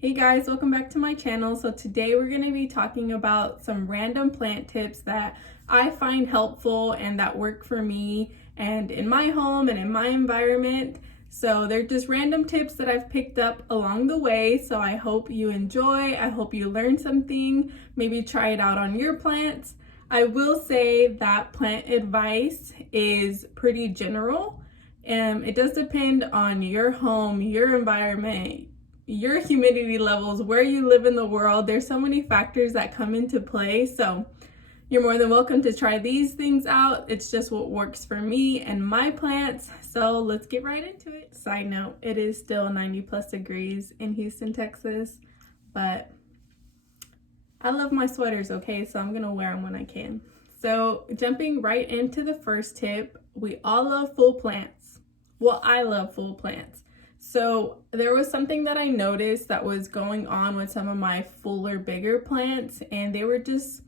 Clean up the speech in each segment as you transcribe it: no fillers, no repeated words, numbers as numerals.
Hey guys, welcome back to my channel. So today we're going to be talking about some random plant tips that I find helpful and that work for me and in my home and in my environment. So they're just random tips that I've picked up along the way. So I hope you enjoy. I hope you learn something. Maybe try it out on your plants. I will say that plant advice is pretty general. It does depend on your home, your environment, your humidity levels, where you live in the world. There's so many factors that come into play. So you're more than welcome to try these things out. It's just what works for me and my plants. So let's get right into it. Side note, it is still 90+ degrees in Houston, Texas, but I love my sweaters, okay? So I'm gonna wear them when I can. So jumping right into the first tip, we all love full plants. Well, I love full plants. So there was something that I noticed that was going on with some of my fuller, bigger plants, and they were just,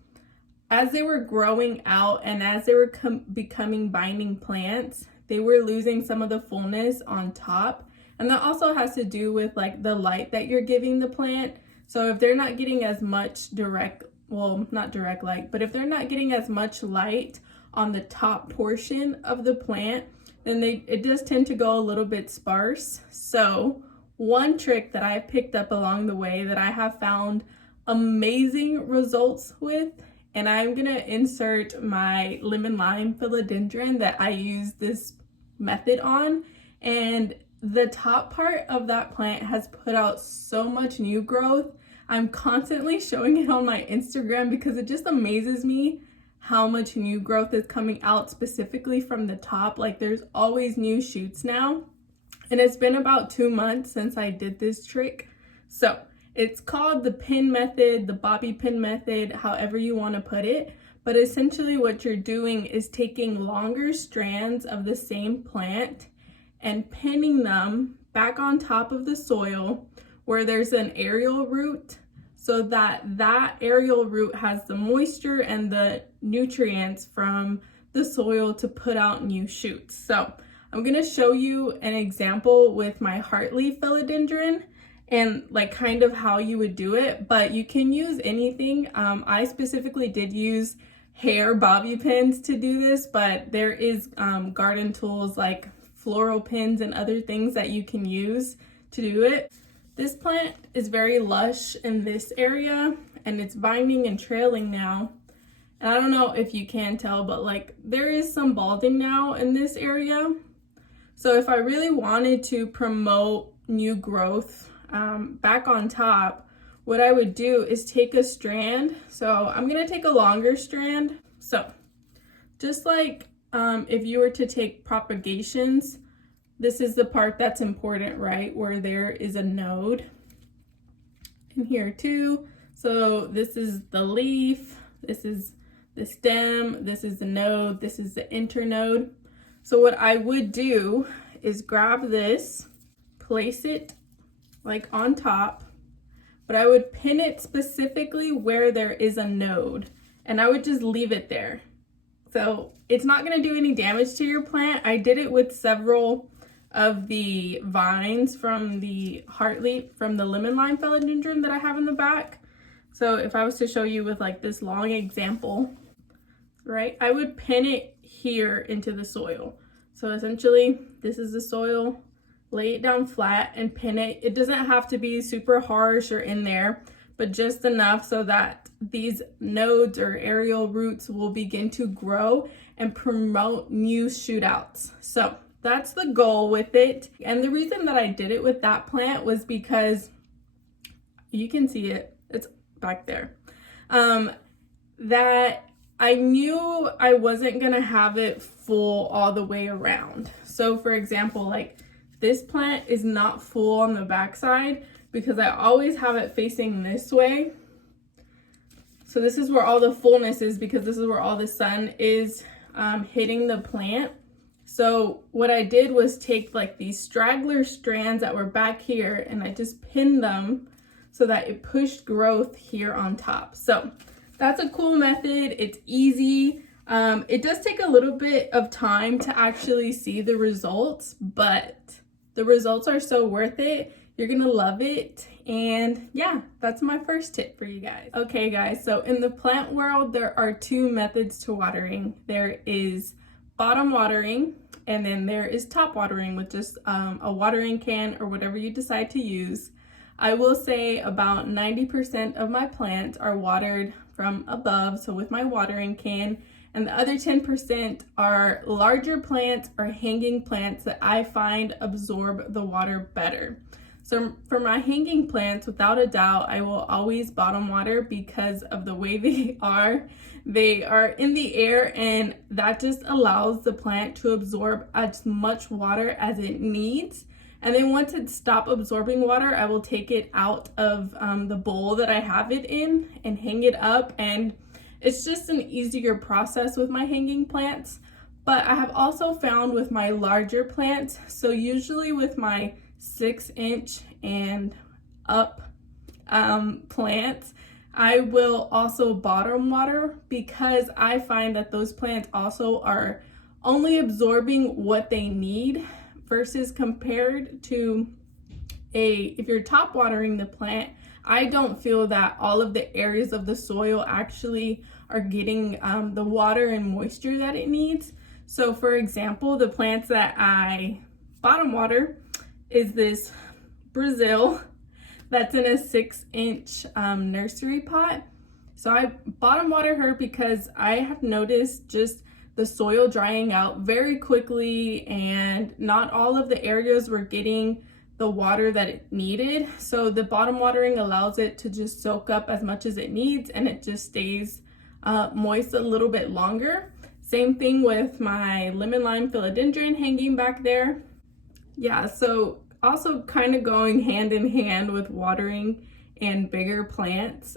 as they were growing out and as they were becoming binding plants, they were losing some of the fullness on top. And that also has to do with like the light that you're giving the plant. So if they're not getting as much not direct light, but if they're not getting as much light on the top portion of the plant, then it does tend to go a little bit sparse. So one trick that I've picked up along the way that I have found amazing results with, and I'm gonna insert my lemon lime philodendron that I use this method on, and the top part of that plant has put out so much new growth. I'm constantly showing it on my Instagram because it just amazes me how much new growth is coming out specifically from the top. Like there's always new shoots now. And it's been about 2 months since I did this trick. So it's called the pin method, the bobby pin method, however you want to put it. But essentially what you're doing is taking longer strands of the same plant and pinning them back on top of the soil where there's an aerial root, so that aerial root has the moisture and the nutrients from the soil to put out new shoots. So I'm gonna show you an example with my heartleaf philodendron and like kind of how you would do it, but you can use anything. I specifically did use hair bobby pins to do this, but there is garden tools like floral pins and other things that you can use to do it. This plant is very lush in this area and it's binding and trailing now. And I don't know if you can tell, but like there is some balding now in this area. So if I really wanted to promote new growth back on top, what I would do is take a strand. So I'm gonna take a longer strand. So just like if you were to take propagations, this is the part that's important, right? Where there is a node in here too. So this is the leaf, this is the stem, this is the node, this is the internode. So what I would do is grab this, place it like on top, but I would pin it specifically where there is a node, and I would just leave it there. So it's not gonna do any damage to your plant. I did it with several of the vines from the heartleaf, from the lemon lime philodendron that I have in the back. So if I was to show you with like this long example, right, I would pin it here into the soil. So essentially this is the soil, lay it down flat and pin it. It doesn't have to be super harsh or in there, but just enough so that these nodes or aerial roots will begin to grow and promote new shoot outs. So that's the goal with it. And the reason that I did it with that plant was because you can see it, it's back there, that I knew I wasn't gonna have it full all the way around. So for example, like this plant is not full on the backside because I always have it facing this way. So this is where all the fullness is, because this is where all the sun is hitting the plant. So what I did was take like these straggler strands that were back here and I just pinned them so that it pushed growth here on top. So that's a cool method. It's easy. It does take a little bit of time to actually see the results, but the results are so worth it. You're gonna love it. And yeah, that's my first tip for you guys. Okay guys, so in the plant world, there are two methods to watering. There is bottom watering, and then there is top watering with just a watering can or whatever you decide to use. I will say about 90% of my plants are watered from above, so with my watering can, and the other 10% are larger plants or hanging plants that I find absorb the water better. So for my hanging plants, without a doubt, I will always bottom water because of the way they are. They are in the air, and that just allows the plant to absorb as much water as it needs. And then once it stops absorbing water, I will take it out of the bowl that I have it in and hang it up. And it's just an easier process with my hanging plants. But I have also found with my larger plants, so usually with my 6-inch and up plants, I will also bottom water because I find that those plants also are only absorbing what they need versus compared to if you're top watering the plant, I don't feel that all of the areas of the soil actually are getting the water and moisture that it needs. So for example, the plants that I bottom water is this Brazil that's in a 6-inch nursery pot. So I bottom water her because I have noticed just the soil drying out very quickly, and not all of the areas were getting the water that it needed. So the bottom watering allows it to just soak up as much as it needs, and it just stays moist a little bit longer. Same thing with my lemon lime philodendron hanging back there. Yeah, so also kind of going hand in hand with watering and bigger plants.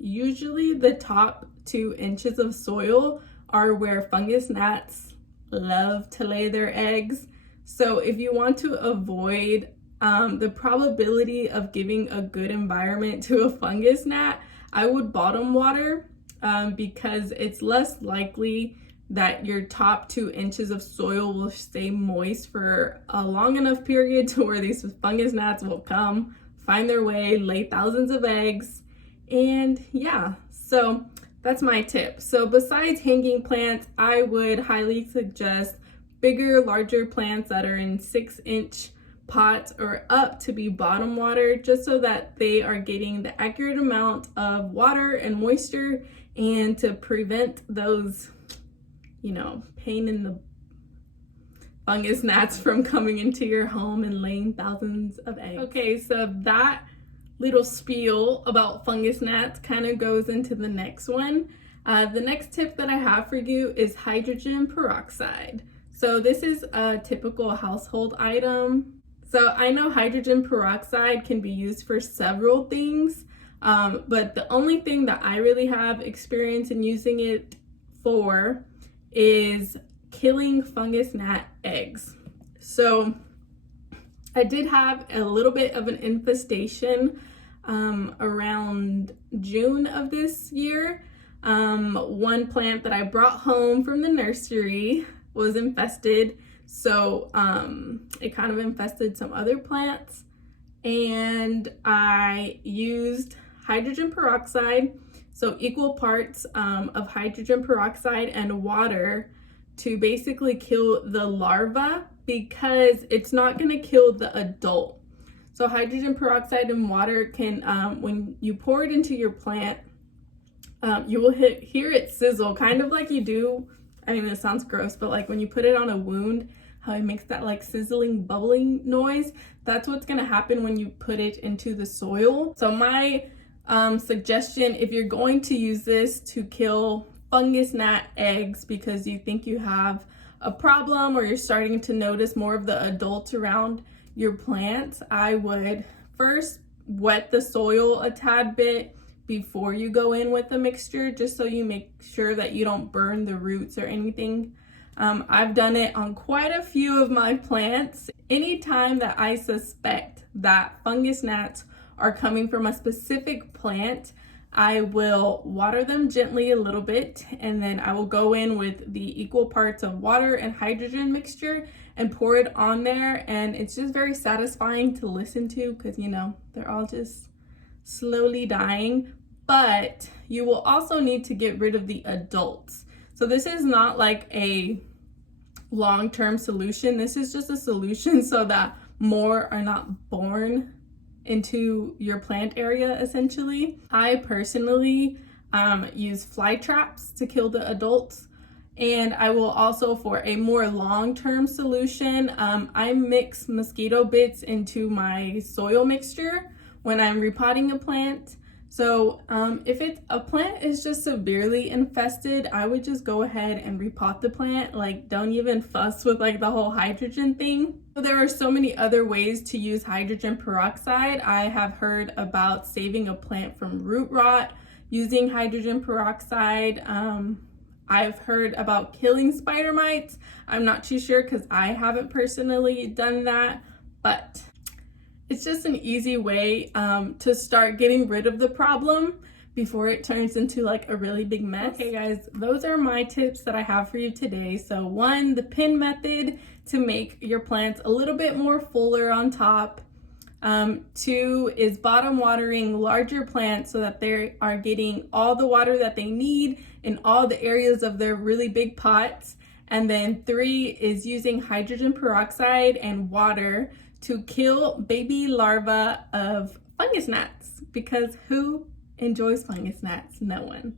Usually the top 2 inches of soil are where fungus gnats love to lay their eggs. So if you want to avoid the probability of giving a good environment to a fungus gnat, I would bottom water because it's less likely that your top 2 inches of soil will stay moist for a long enough period to where these fungus gnats will come, find their way, lay thousands of eggs. And yeah, so that's my tip. So besides hanging plants, I would highly suggest bigger, larger plants that are in 6-inch pots or up to be bottom watered, just so that they are getting the accurate amount of water and moisture, and to prevent those, pain in the fungus gnats from coming into your home and laying thousands of eggs. Okay, so that little spiel about fungus gnats kind of goes into the next one. The next tip that I have for you is hydrogen peroxide. So this is a typical household item. So I know hydrogen peroxide can be used for several things, but the only thing that I really have experience in using it for is killing fungus gnat eggs. So I did have a little bit of an infestation around June of this year. One plant that I brought home from the nursery was infested, so it kind of infested some other plants, and I used hydrogen peroxide, so equal parts of hydrogen peroxide and water to basically kill the larva, because it's not going to kill the adult. So hydrogen peroxide and water can, when you pour it into your plant, you will hear it sizzle, kind of like you do. I mean, it sounds gross, but like when you put it on a wound, how it makes that like sizzling, bubbling noise. That's what's going to happen when you put it into the soil. So my suggestion, if you're going to use this to kill fungus gnat eggs because you think you have a problem or you're starting to notice more of the adults around your plants, I would first wet the soil a tad bit before you go in with the mixture, just so you make sure that you don't burn the roots or anything. I've done it on quite a few of my plants. Anytime that I suspect that fungus gnats are coming from a specific plant, I will water them gently a little bit, and then I will go in with the equal parts of water and hydrogen mixture and pour it on there. And it's just very satisfying to listen to because, you know, they're all just slowly dying. But you will also need to get rid of the adults. So this is not like a long-term solution. This is just a solution so that more are not born into your plant area, essentially. I personally use fly traps to kill the adults, and I will also, for a more long-term solution, I mix mosquito bits into my soil mixture when I'm repotting a plant. So if a plant is just severely infested, I would just go ahead and repot the plant. Like, don't even fuss with like the whole hydrogen thing. There are so many other ways to use hydrogen peroxide. I have heard about saving a plant from root rot using hydrogen peroxide. I've heard about killing spider mites. I'm not too sure because I haven't personally done that, but it's just an easy way to start getting rid of the problem before it turns into like a really big mess. Okay guys, those are my tips that I have for you today. So 1, the pin method to make your plants a little bit more fuller on top. 2 is bottom watering larger plants so that they are getting all the water that they need in all the areas of their really big pots. And then 3 is using hydrogen peroxide and water to kill baby larvae of fungus gnats, because who enjoys fungus gnats? No one.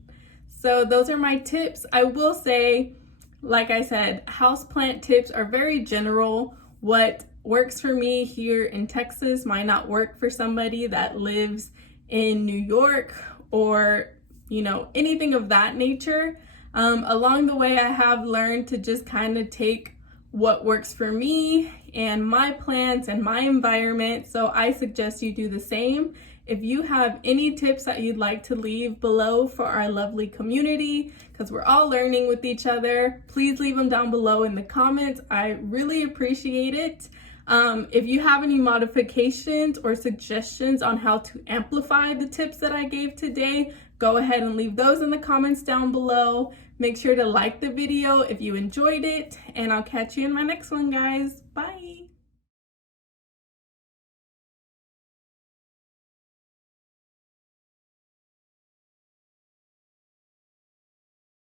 So those are my tips. I will say, like I said, houseplant tips are very general. What works for me here in Texas might not work for somebody that lives in New York or, you know, anything of that nature. Along the way, I have learned to just kind of take what works for me and my plants and my environment. So I suggest you do the same. If you have any tips that you'd like to leave below for our lovely community, because we're all learning with each other, please leave them down below in the comments. I really appreciate it. If you have any modifications or suggestions on how to amplify the tips that I gave today, go ahead and leave those in the comments down below. Make sure to like the video if you enjoyed it, and I'll catch you in my next one, guys. Bye.